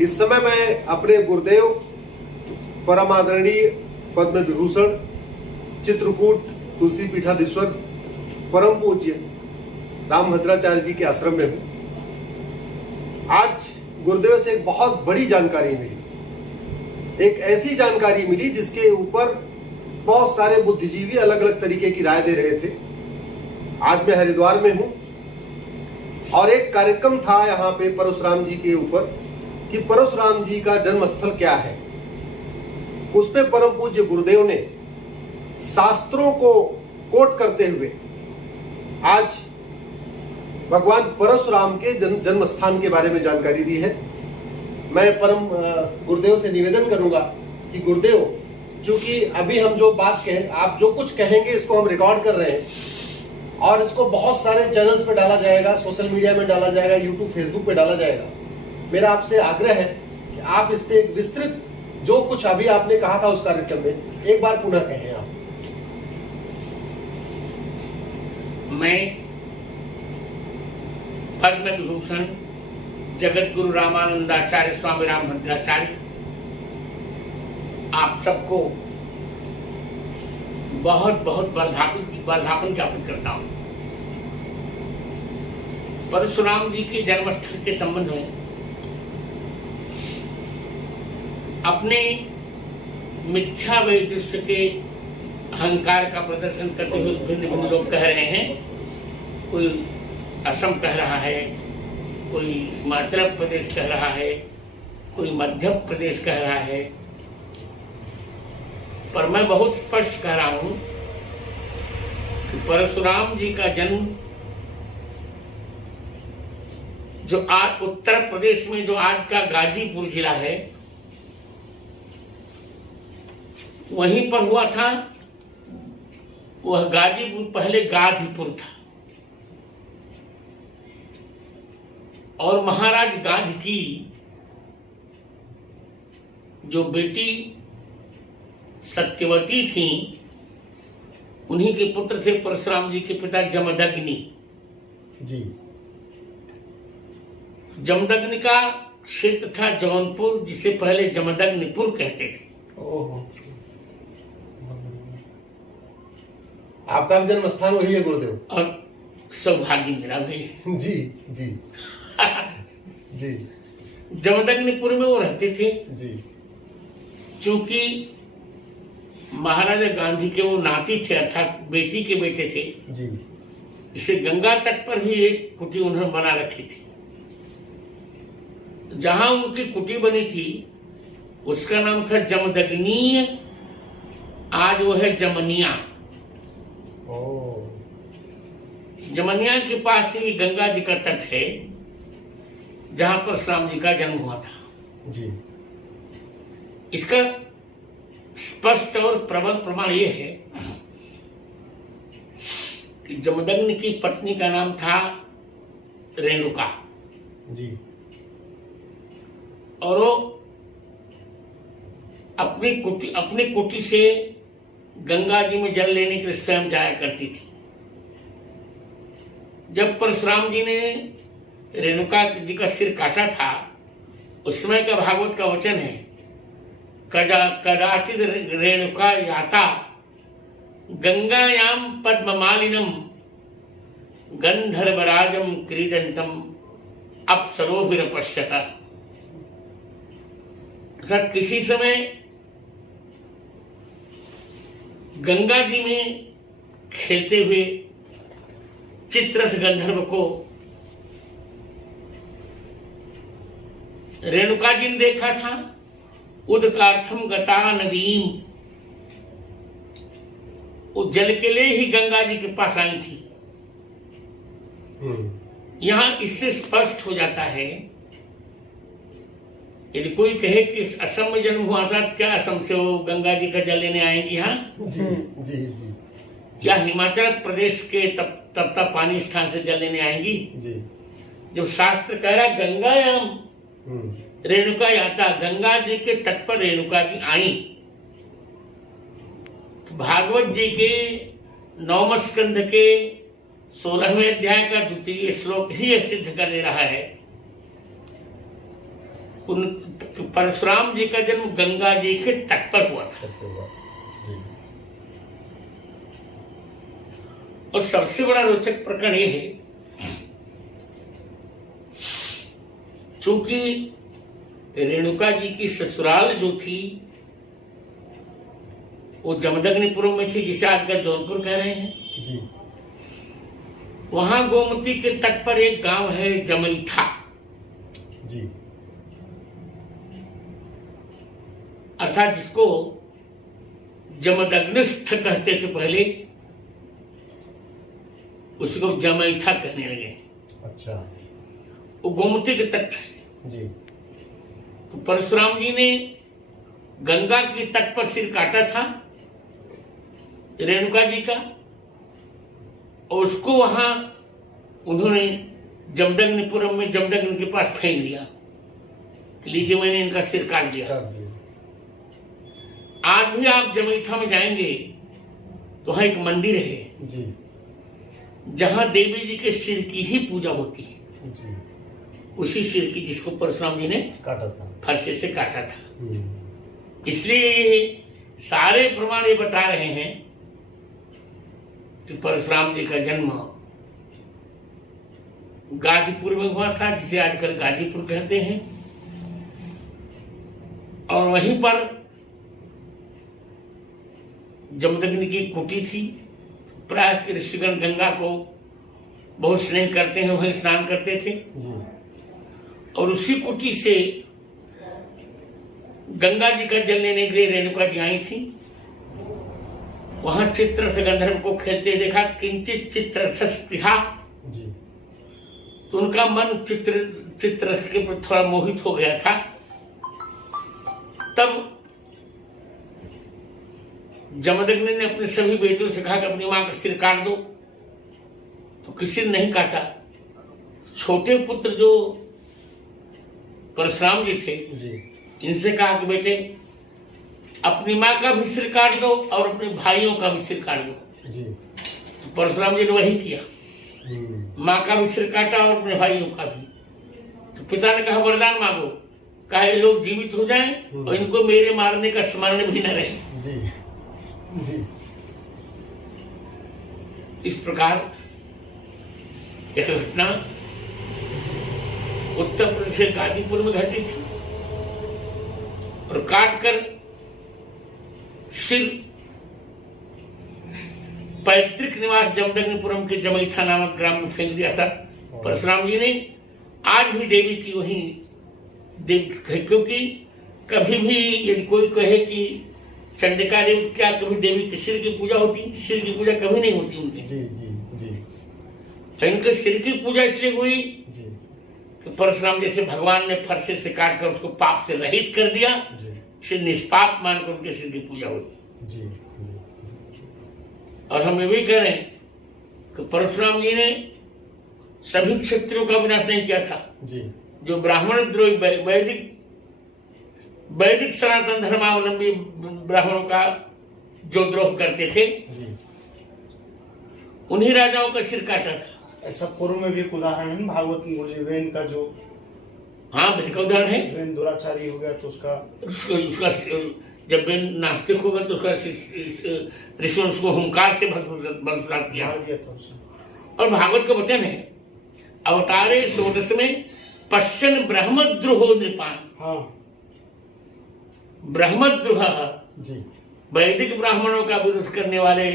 इस समय मैं अपने गुरुदेव परम आदरणीय पद्म विभूषण चित्रकूट तुलसी पीठाधीश्वर परम पूज्य रामभद्राचार्य जी के आश्रम में हूं। आज गुरुदेव से एक बहुत बड़ी जानकारी मिली, एक ऐसी जानकारी मिली जिसके ऊपर बहुत सारे बुद्धिजीवी अलग अलग तरीके की राय दे रहे थे। आज मैं हरिद्वार में हूं और एक कार्यक्रम था यहाँ पे परशुराम जी के ऊपर कि परशुराम जी का जन्म स्थल क्या है। उस पे परम पूज्य गुरुदेव ने शास्त्रों को कोट करते हुए आज भगवान परशुराम के जन्म स्थान के बारे में जानकारी दी है। मैं परम गुरुदेव से निवेदन करूंगा कि गुरुदेव, चूंकि अभी हम जो बात कहें, आप जो कुछ कहेंगे इसको हम रिकॉर्ड कर रहे हैं और इसको बहुत सारे चैनल्स पे डाला जाएगा, सोशल मीडिया में डाला जाएगा, यूट्यूब फेसबुक पे डाला जाएगा। मेरा आपसे आग्रह है कि आप इस पे एक विस्तृत जो कुछ अभी आपने कहा था उस कार्यक्रम में एक बार पुनः कहें आप। मैं पद्म विभूषण जगत गुरु रामानंदाचार्य स्वामी रामभद्राचार्य आप सबको बहुत बहुत वर्धापन ज्ञापित करता हूं। परशुराम जी के जन्मस्थल के संबंध में अपने मिथ्या वैदृश्य के अहंकार का प्रदर्शन करते हुए भिन्न भिन्न लोग कह रहे हैं। कोई असम कह रहा है, कोई हिमाचल प्रदेश कह रहा है, कोई मध्य प्रदेश कह रहा है, पर मैं बहुत स्पष्ट कह रहा हूं कि परशुराम जी का जन्म जो आज उत्तर प्रदेश में जो आज का गाजीपुर जिला है वहीं पर हुआ था। वह गाजीपुर पहले गाजीपुर था और महाराज गाज की जो बेटी सत्यवती थी उन्हीं के पुत्र थे परशुराम जी के पिता जमदग्नि जी। जमदग्नि का क्षेत्र था जौनपुर, जिसे पहले जमदग्निपुर कहते थे। ओहो, आपका जन्म स्थान वही है गुरुदेव? और सौभाग्य मेरा भी है। जी जी जी। जमदग्निपुर में वो रहते थे जी। चूंकि महाराजा गांधी के वो नाती थे, अर्थात बेटी के बेटे थे जी। इसे गंगा तट पर भी एक कुटी उन्होंने बना रखी थी। जहां उनकी कुटी बनी थी उसका नाम था जमदग्नीय, आज वो है जमनिया। जमनिया के पास ही गंगा जी का तट है जहां पर परशुराम जी का जन्म हुआ था जी। इसका स्पष्ट और प्रबल प्रमाण यह है कि जमदग्नि की पत्नी का नाम था रेणुका जी। और वो अपनी कुटी से गंगा जी में जल लेने के लिए स्वयं जाया करती थी। जब परशुराम जी ने रेणुका जी का सिर काटा था उस समय का भागवत का वचन है, कदाचित रेणुका याता गंगायाम पद्ममालिनम गंधर्वराजम क्रीडंतम अप्सरोभिरपश्यत। अर्थात किसी समय गंगा जी में खेलते हुए चित्ररथ गंधर्व को रेणुका जी ने देखा था। उदकार्थम गता नदीम, वो जल के लिए ही गंगा जी के पास आई थी। यहां इससे स्पष्ट हो जाता है, यदि कोई कहे कि असम में जन्म हुआ था तो क्या असम से वो गंगा जी का जल लेने आएंगी? हाँ जी जी जी। या हिमाचल प्रदेश के तपता पानी स्थान से जल लेने आएंगी? जी। जब शास्त्र कह रहा गंगायाम रेणुका याता, गंगा जी के तट पर रेणुका जी आई, तो भागवत जी के 9वें स्कंध के 16वें अध्याय का 2य श्लोक ही यह सिद्ध कर दे रहा है कि परशुराम जी का जन्म गंगा जी के तट पर हुआ था। जी। और सबसे बड़ा रोचक प्रकरण यह है, चूंकि रेणुका जी की ससुराल जो थी वो जमदग्निपुरम में थी, जिसे आजकल जौनपुर कह रहे हैं। जी। वहां गोमती के तट पर एक गांव है जमैथा। जी। अर्थात जिसको जमदग्निस्थ कहते थे पहले, उसको जमैथा कहने लगे। अच्छा। वो गोमती के तट है। जी। तो परशुराम जी ने गंगा के तट पर सिर काटा था रेणुका जी का, और उसको वहां उन्होंने जमदग्निपुरम में जमदग्नि के पास फेंक दिया कि लीजिए मैंने इनका सिर काट दिया। आज भी आप जमैथा में जाएंगे तो वहां एक मंदिर है जी। जहां देवी जी के सिर की ही पूजा होती है। जी। उसी सिर की जिसको परशुराम जी ने काटा था, फरसे से काटा था। इसलिए ये सारे प्रमाण ये बता रहे हैं कि परशुराम जी का जन्म गाजीपुर में हुआ था, जिसे आजकल गाजीपुर कहते हैं। और वहीं पर जमदग्नि की कुटी थी। प्राय के ऋषिगण गंगा को बहुत स्नेह करते हैं, वहीं स्नान करते थे। जी। और उसी कुटी से गंगा जी का जल लेने के लिए रेणुका जी आई थी। वहां चित्र से गंधर्व को खेलते देखा, किंचित चित्र स्पृहा। जी। तो उनका मन चित्र के प्रति थोड़ा मोहित हो गया था। तब जमदग्नि ने अपने सभी बेटों से कहा कि अपनी मां का सिर काट दो, तो किसी ने नहीं काटा। छोटे पुत्र जो परशुराम जी थे, इनसे कहा कि बेटे अपनी मां का भी सिर काट दो और अपने भाइयों का भी सिर काट दो। जी। तो परशुराम जी ने वही किया, मां का भी सिर काटा और अपने भाइयों का भी। तो पिता ने कहा वरदान मांगो, कहा ये लोग जीवित हो जाएं और इनको मेरे मारने का स्मरण भी न रहे। जी। जी। इस प्रकार यह घटना उत्तर प्रदेश के गाजीपुर में घटी थी। और काटकर सिर पैतृक निवास जमदग्निपुरम के जमैथा नामक ग्राम में फेंक दिया था परशुराम जी ने। आज भी देवी की वही क्योंकि कभी भी यदि कोई कहे कि चंडिका देवी, क्या कभी देवी के सिर की पूजा होती? सिर की पूजा कभी नहीं होती उनकी। जी। जी। जी। इनके सिर की पूजा इसलिए हुई जी। कि परशुराम जैसे भगवान ने फरसे से काट कर उसको पाप से रहित कर दिया, इसे निष्पाप मानकर उनके सिर की पूजा हुई। जी। और हम ये भी कह रहे हैं कि परशुराम जी ने सभी क्षत्रियों का विनाश नहीं किया था। जी। जो ब्राह्मण द्रोही वैदिक सनातन धर्मावलंबी ब्राह्मणों का जो द्रोह करते थे, जी। उन्हीं राजाओं का सिर काटा था। ऐसा पूर्व में भी एक उदाहरण है भागवत में, गुरुजी वेन का जो, हाँ वेन का उदाहरण है। वेन दुराचारी हो गया तो उसका जब वेन नास्तिक होगा तो उसका ऋषि उसको हुंकार से भस्मसात किया था उसे। और भागवत का वचन है, अवतारे षोडश में पश्चिम ब्रह्मद्रोहो नृपान। हाँ। ब्रह्मद्रोह जी। वैदिक ब्राह्मणों का विरोध करने वाले,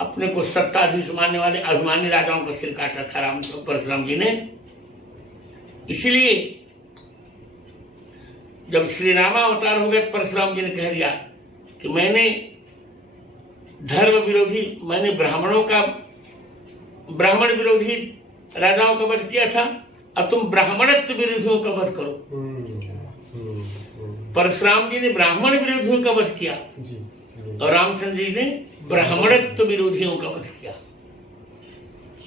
अपने को सत्ताधीश मानने वाले अभिमानी राजाओं का सिर काटा था राम परशुराम जी ने। इसलिए जब श्री रामावतार हो गए, परशुराम जी ने कह दिया कि मैंने धर्म विरोधी, मैंने ब्राह्मण विरोधी राजाओं का वध किया था, अब तुम ब्राह्मणत्व विरोधियों का वध करो। परशुराम जी ने ब्राह्मण विरोधियों का वध किया और रामचंद्र जी ने ब्राह्मणत्व विरोधियों का वध किया।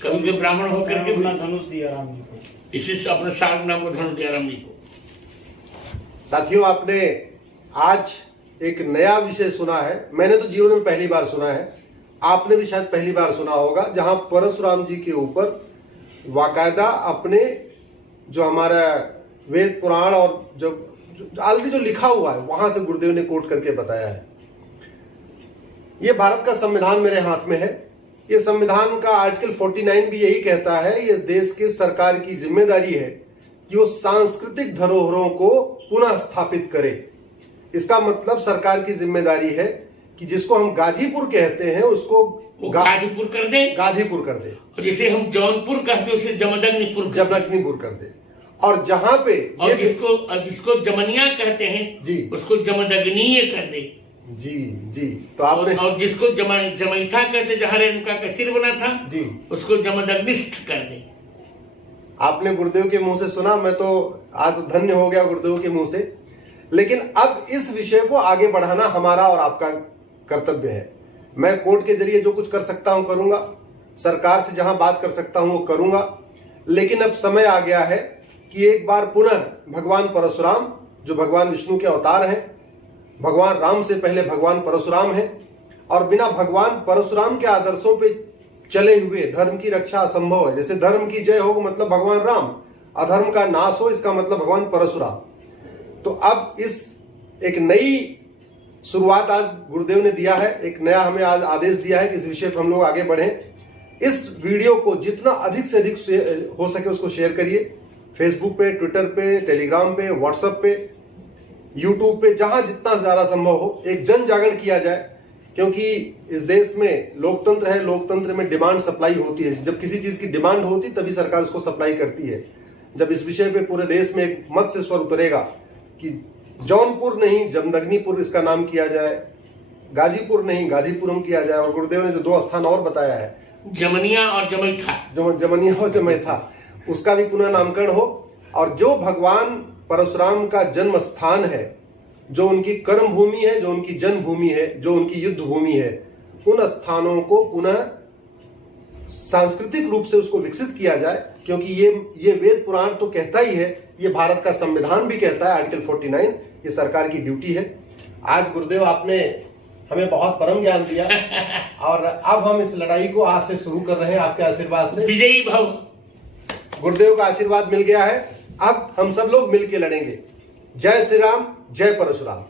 कभी के ब्राह्मण होकर के धनुष दिया राम जी को, इसी से अपने साग नाम को धनुष दिया राम जी को। साथियों, आपने आज एक नया विषय सुना है। मैंने तो जीवन में पहली बार सुना है, आपने भी शायद पहली बार सुना होगा, जहां परशुराम जी के ऊपर वाकायदा अपने जो हमारा वेद पुराण और ऑलरेडी जो लिखा हुआ है वहां से गुरुदेव ने कोट करके बताया है। ये भारत का संविधान मेरे हाथ में है। ये संविधान का आर्टिकल 49 भी यही कहता है, ये देश की सरकार की जिम्मेदारी है कि वो सांस्कृतिक धरोहरों को पुनः स्थापित करे। इसका मतलब सरकार की जिम्मेदारी है कि जिसको हम गाजीपुर कहते हैं उसको गाजीपुर कर दे, गाजीपुर कर दे, और जिसे हम जौनपुर कहते हैं उसे जमदग्निपुर कर दे। और जहां पे और जिसको जमनिया कहते हैं जी, उसको जमदग्नीय कर दे। जी जी। तो आपने और जिसको जमैथा कहते, जहां रेणुका का सिर बना था जी, उसको जमदग्निस्थ कर दे। आपने गुरुदेव के मुंह से सुना, मैं तो आज धन्य हो गया गुरुदेव के मुंह से। लेकिन अब इस विषय को आगे बढ़ाना हमारा और आपका कर्तव्य है। मैं कोर्ट के जरिए जो कुछ कर सकता हूं करूंगा, सरकार से जहां बात कर सकता हूं वो करूंगा। लेकिन अब समय आ गया है कि एक बार पुनः भगवान परशुराम, जो भगवान विष्णु के अवतार हैं, भगवान राम से पहले भगवान परशुराम हैं, और बिना भगवान परशुराम के आदर्शों पे चले हुए धर्म की रक्षा असंभव है। जैसे धर्म की जय हो मतलब भगवान राम, अधर्म का नाश हो इसका मतलब भगवान परशुराम। तो अब इस एक नई शुरुआत आज गुरुदेव ने दिया है, एक नया हमें आज आदेश दिया है कि इस विषय पर हम लोग आगे बढ़ें। इस वीडियो को जितना अधिक से अधिक हो सके उसको शेयर करिए, फेसबुक पे, ट्विटर पे, टेलीग्राम पे, व्हाट्सएप पे, यूट्यूब पे, जहां जितना ज्यादा संभव हो एक जन जागरण किया जाए। क्योंकि इस देश में लोकतंत्र है, लोकतंत्र में डिमांड सप्लाई होती है। जब किसी चीज की डिमांड होती तभी सरकार उसको सप्लाई करती है। जब इस विषय पे पूरे देश में एक मत से स्वर उतरेगा कि जौनपुर नहीं जमदग्निपुर इसका नाम किया जाए, गाजीपुर नहीं गाजीपुरम किया जाए, और गुरुदेव ने जो 2 स्थान और बताया है, जमनिया और जमैथा, जमनिया और जमैथा, उसका भी पुनः नामकरण हो। और जो भगवान परशुराम का जन्म स्थान है, जो उनकी कर्म भूमि है, जो उनकी जन्मभूमि है, जो उनकी युद्ध भूमि है, उन स्थानों को पुनः सांस्कृतिक रूप से उसको विकसित किया जाए। क्योंकि ये वेद पुराण तो कहता ही है, ये भारत का संविधान भी कहता है, आर्टिकल 49, ये सरकार की ड्यूटी है। आज गुरुदेव आपने हमें बहुत परम ज्ञान दिया और अब हम इस लड़ाई को आज से शुरू कर रहे हैं आपके आशीर्वाद से। विजयी भव। गुरुदेव का आशीर्वाद मिल गया है, अब हम सब लोग मिलकर लड़ेंगे। जय श्री राम, जय परशुराम।